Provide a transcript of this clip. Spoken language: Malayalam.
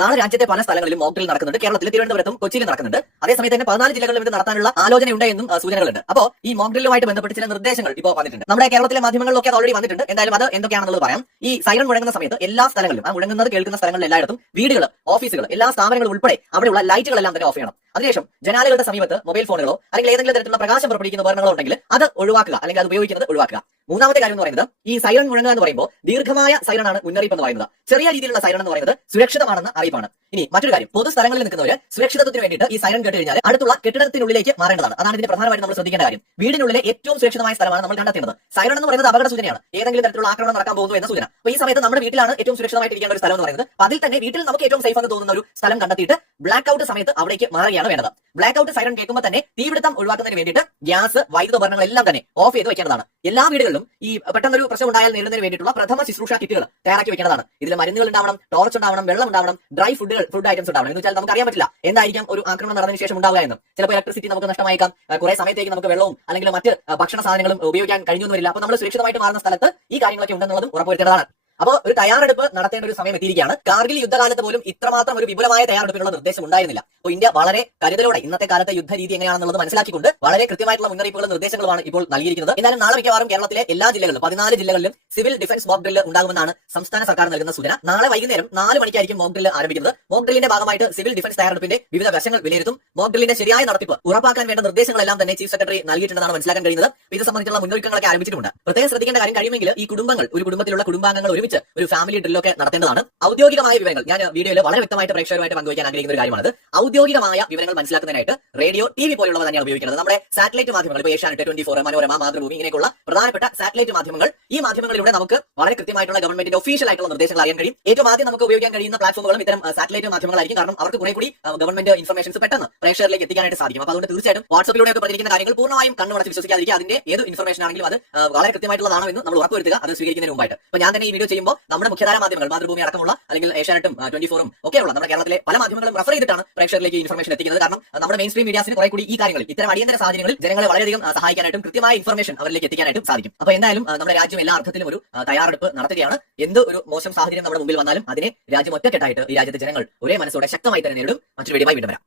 നാളെ രാജ്യത്തെ പല സ്ഥലങ്ങളിലും മോക്ക് ഡ്രിൽ നടക്കുന്നുണ്ട്. കേരളത്തിൽ തിരുവനന്തപുരത്തും കൊച്ചിയിലും നടക്കുന്നുണ്ട്. അതേസമയത്ത് തന്നെ 14 ജില്ലകളിലും ഇത് നടത്താനുള്ള ആലോചനയുണ്ട് എന്നും സൂചനകളുണ്ട്. അപ്പോൾ ഈ മോക്ക് ഡ്രില്ലുമായിട്ട് ബന്ധപ്പെട്ട് ചില നിർദ്ദേശങ്ങൾ ഇപ്പോൾ വന്നിട്ടുണ്ട്. നമ്മുടെ കേരളത്തിലെ മാധ്യമങ്ങളിലൊക്കെ അത് ഓൾറെഡി വന്നിട്ടുണ്ട്. എന്തായാലും അത് എന്തൊക്കെയാണെന്നുള്ളത് പറയാം. ഈ സൈറൺ മുഴങ്ങുന്ന സമയത്ത് എല്ലാ സ്ഥലങ്ങളിലും, ആ മുഴങ്ങുന്നത് കേൾക്കുന്ന സ്ഥലങ്ങളിൽ എല്ലായിടത്തും വീടുകൾ, ഓഫീസുകൾ, എല്ലാ സ്ഥാപനങ്ങളും ഉൾപ്പെടെ അവിടെയുള്ള ലൈറ്റുകളെല്ലാം തന്നെ ഓഫ് ചെയ്യണം. അതിനുശേഷം ജനാലകളുടെ സമീപത്ത് മൊബൈൽ ഫോണുകളോ അല്ലെങ്കിൽ ഏതെങ്കിലും തരത്തിലുള്ള പ്രകാശം പുറപ്പെടുവിക്കുന്ന ഉപകരണങ്ങളോ ഉണ്ടെങ്കിൽ അത് ഒഴിവാക്കുക, അല്ലെങ്കിൽ അത് ഉപയോഗിക്കുന്നത് ഒഴിവാക്കുക. മൂന്നാമത്തെ കാര്യം എന്ന് പറയുന്നത്, ഈ സൈറൺ മുഴങ്ങുക എന്ന് പറയുമ്പോൾ ദീർഘമായ സൈറണാണ് മുന്നറിയിപ്പ് എന്ന് പറയുന്നത്. ചെറിയ രീതിയിലുള്ള സൈറൺ എന്ന് പറയുന്നത് സുരക്ഷിതമാണെന്ന അറിയിപ്പാണ്. ഇനി മറ്റൊരു കാര്യം, പൊതു സ്ഥലങ്ങളിൽ നിൽക്കുന്നവര് സുരക്ഷിതത്വത്തിന് വേണ്ടിയിട്ട് ഈ സൈറൺ കേട്ട് കഴിഞ്ഞാൽ അടുത്തുള്ള കെട്ടിടത്തിനുള്ളിലേക്ക് മാറേണ്ടതാണ്. അതാണ് ഇതിന് പ്രധാനമായിട്ട് നമ്മൾ ശ്രദ്ധിക്കേണ്ട കാര്യം. വീടിനുള്ളിലെ ഏറ്റവും സുരക്ഷിതമായ സ്ഥലമാണ് നമ്മൾ കണ്ടെത്തേണ്ടത്. സൈറൺ എന്ന് പറയുന്നത് അപകട സൂചനയാണ്, ഏതെങ്കിലും തരത്തിലുള്ള ആക്രമണം നടക്കാൻ പോകുന്നു എന്ന സൂചന. അപ്പോൾ ഈ സമയത്ത് നമ്മുടെ വീട്ടിലാണ് ഏറ്റവും സുരക്ഷിതമായിട്ട് ഇരിക്കേണ്ട ഒരു സ്ഥലം എന്ന് പറയുന്നത്. അതിൽ തന്നെ വീട്ടിൽ നമുക്ക് ഏറ്റവും സേഫ് എന്ന് തോന്നുന്ന ഒരു സ്ഥലം കണ്ടെത്തിയിട്ട് ബ്ലാക്ക് ഔട്ട് സമയത്ത് അവിടേക്ക് മാറുകയാണ് വേണ്ടത്. ബ്ലാക്ക് ഔട്ട് സൈറൺ കേൾക്കുമ്പോൾ തന്നെ തീപിടുത്തം ഒഴിവാക്കുന്നതിന് വേണ്ടിയിട്ട് ഗ്യാസ്, വൈദ്യുത ഉപകരണങ്ങളെല്ലാം തന്നെ ഓഫ് ചെയ്ത് വെക്കേണ്ടതാണ്. എല്ലാ വീടുകളിലും ഈ പെട്ടെന്നൊരു പ്രശ്നം ഉണ്ടായാൽ നേരിടുന്നതിന് വേണ്ടിയിട്ടുള്ള പ്രഥമ ശുശ്രൂഷ കിറ്റുകൾ തയ്യാറാക്കി വെക്കേണ്ടതാണ്. ഇതിൽ മരുന്നുകൾ ഉണ്ടാവണം, ടോർച്ച് ഉണ്ടാവണം, വെള്ളം ഉണ്ടാവണം, ഡ്രൈ ഫുഡ് ഐറ്റംസ് ഉണ്ടാവണം. എന്ന് വെച്ചാൽ നമുക്ക് അറിയാൻ പറ്റില്ല എന്തായിരിക്കും ഒരു ആക്രമണം നടന്നതിന് ശേഷം ഉണ്ടാവുക എന്ന്. ചിലപ്പോൾ ഇലക്ട്രിസിറ്റി നമുക്ക് നഷ്ടമായേക്കാം, കുറെ സമയത്തേക്ക് നമുക്ക് വെള്ളവും അല്ലെങ്കിൽ മറ്റ് ഭക്ഷണ സാധനങ്ങളും ഉപയോഗിക്കാൻ കഴിഞ്ഞൊന്നും വരില്ല. അപ്പോൾ നമ്മൾ സുരക്ഷിതമായിട്ട് മാറുന്ന സ്ഥലത്ത് ഈ കാര്യങ്ങളൊക്കെ ഉണ്ടെന്നുള്ളതും ഉറപ്പുവരുത്തേണ്ടതാണ്. അപ്പോൾ ഒരു തയ്യാറെടുപ്പ് നടത്തേണ്ട ഒരു സമയം എത്തിയിരിക്കുകയാണ്. കാർഗിൽ യുദ്ധകാലത്ത് പോലും ഇത്രമാത്രം ഒരു വിപുലമായ തയ്യാറെടുപ്പിനുള്ള നിർദ്ദേശം ഉണ്ടായിരുന്നില്ല. അപ്പോൾ ഇന്ത്യ വളരെ കരുതലോടെ ഇന്നത്തെ കാലത്തെ യുദ്ധരീതി എങ്ങനെയാണെന്നുള്ളത് മനസ്സിലാക്കിക്കൊണ്ട് വളരെ കൃത്യമായിട്ടുള്ള മുന്നറിയിപ്പുകളും നിർദ്ദേശങ്ങളുമാണ് ഇപ്പോൾ നൽകിയിരിക്കുന്നത്. എന്നാലും നാളെ മിക്കവാറും കേരളത്തിലെ എല്ലാ ജില്ലകളിലും 14 ജില്ലകളിലും സിവിൽ ഡിഫൻസ് മോക്ക് ഡ്രിൽ ഉണ്ടാകുമെന്നാണ് സംസ്ഥാന സർക്കാർ നൽകുന്ന സൂചന. നാളെ വൈകുന്നേരം 4 മണിക്കായിരിക്കും മോക്ക് ഡ്രിൽ ആരംഭിക്കുന്നത്. മോക്ക് ഡ്രില്ലിന്റെ ഭാഗമായിട്ട് സിവിൽ ഡിഫൻസ് തയ്യാറെടുപ്പിന്റെ വിവിധ വശങ്ങൾ വിലയിരുത്തും. മോക്ക് ഡ്രില്ലിന്റെ ശരിയായ നടത്തിപ്പ് ഉറപ്പാക്കാൻ വേണ്ട നിർദ്ദേശങ്ങളെല്ലാം തന്നെ ചീഫ് സെക്രട്ടറി നൽകിയിട്ടുണ്ടെന്നാണ് മനസ്സിലാക്കാൻ കഴിയുന്നത്. ഇത് സംബന്ധിച്ചുള്ള മുന്നൊരുക്കങ്ങളൊക്കെ ആരംഭിച്ചിട്ടുണ്ട്. പ്രത്യേകം ശ്രദ്ധിക്കേണ്ട കാര്യം, കഴിയുമെങ്കിൽ ഈ കുടുംബങ്ങൾ, ഒരു കുടുംബത്തിലുള്ള കുടുംബാംഗങ്ങൾ ഒരുമിച്ച് ഒരു ഫാമിലി ഡ്രില്ലൊക്കെ നടത്തേണ്ടതാണ്. ഔദ്യോഗികമായ വിവരങ്ങൾ ഞാൻ വീഡിയോയിൽ വളരെ വ്യക്തമായിട്ട് പ്രേക്ഷകരുമായിട്ട് പങ്കുവയ്ക്കാൻ ആഗ്രഹിക്കുന്ന ഒരു കാര്യമാണ്. ഔദ്യോഗികമായ വിവരങ്ങൾ മനസ്സിലാക്കുന്നതിനായിട്ട് റേഡിയോ, TV പോലുള്ളവ തന്നെയാണ് ഉപയോഗിക്കുന്നത്. നമ്മുടെ സാറ്റലൈറ്റ് മാധ്യമങ്ങൾ, ഇപ്പോൾ ഏഷ്യാനെറ്റ്, 24, മനോരമ, മാതൃഭൂമി, ഇങ്ങനെയുള്ള പ്രധാനപ്പെട്ട സാറ്റലൈറ്റ് മാധ്യമങ്ങൾ, ഈ മാധ്യമങ്ങളിലൂടെ നമുക്ക് വളരെ കൃത്യമായിട്ടുള്ള ഗവൺമെന്റിന്റെ ഒഫീഷ്യൽ ആയിട്ടുള്ള നിർദ്ദേശങ്ങൾ അറിയാൻ കഴിയും. ഏറ്റവും ആദ്യം നമുക്ക് ഉപയോഗിക്കാൻ കഴിയുന്ന പ്ലാറ്റ്ഫോമുകളും ഇത്തരം സാറ്റലൈറ്റ് മാധ്യമങ്ങളായിരിക്കും. കാരണം അവർക്ക് കുറെ കൂടി ഗവൺമെന്റ് ഇൻഫർമേഷൻസ് പെട്ടെന്ന് പ്രേക്ഷകരിലേക്ക് എത്തിക്കാനായിട്ട് സാധിക്കും. അപ്പോൾ അതുകൊണ്ട് തീർച്ചയായിട്ടും വാട്സ്ആപ്പിലൂടെ ഒക്കെ പറഞ്ഞിരിക്കുന്ന കാര്യങ്ങൾ പൂർണ്ണമായും കണ്ണുടച്ച് വിശ്വസിക്കാതിരിക്കുക. അതിന്റെ ഏത് ഇൻഫർമേഷൻ ആണെങ്കിലും അത് വളരെ കൃത്യമായിട്ടുള്ളതാണോ എന്ന് നമ്മൾ ഉറപ്പുവരുത്തുക, അത് സ്വീകരിക്കുന്നതിന് മുമ്പായിട്ട്. അപ്പോൾ ഞാൻ തന്നെ ഈ വീഡിയോ ചെയ്യുമ്പോൾ നമ്മുടെ മുഖ്യധാര മാധ്യമങ്ങൾ, മാതൃഭൂമി അടക്കമുള്ള അല്ലെങ്കിൽ ഏഷ്യാനെറ്റും 24ഉം ഒക്കെയുള്ള നമ്മുടെ കേരളത്തിലെ പല മാധ്യമങ്ങളും റെഫർ ചെയ്തിട്ടാണ് പ്രേക്ഷകരിലേക്ക് ഇൻഫർമേഷൻ എത്തിക്കുന്നത്. കാരണം നമ്മുടെ മെയിൻ സ്ട്രീം മീഡിയാസിന് കുറെ കൂടി ഈ കാര്യങ്ങളിൽ, ഇത്തരം അടിയന്തര സാഹചര്യങ്ങളിൽ ജനങ്ങളെ വളരെയധികം സഹായിക്കാനായിട്ടും കൃത്യമായ ഇൻഫർമേഷൻ അവരിലേക്ക് എത്തിക്കാനായിട്ടും സാധിക്കും. അപ്പോൾ എന്തായാലും നമ്മുടെ രാജ്യം എല്ലാ അർത്ഥത്തിലും ഒരു തയ്യാറെടുപ്പ് നടത്തുകയാണ്. എന്ത് ഒരു മോശം സാഹചര്യം നമ്മുടെ മുമ്പിൽ വന്നാലും അതിനെ രാജ്യം ഒറ്റക്കെട്ടായിട്ട്, ഈ രാജ്യത്തെ ജനങ്ങൾ ഒരേ മനസ്സോടെ ശക്തമായി തന്നെ നേരിടും. മറ്റൊരു വീഡിയോയുമായി വീണ്ടും വരാം.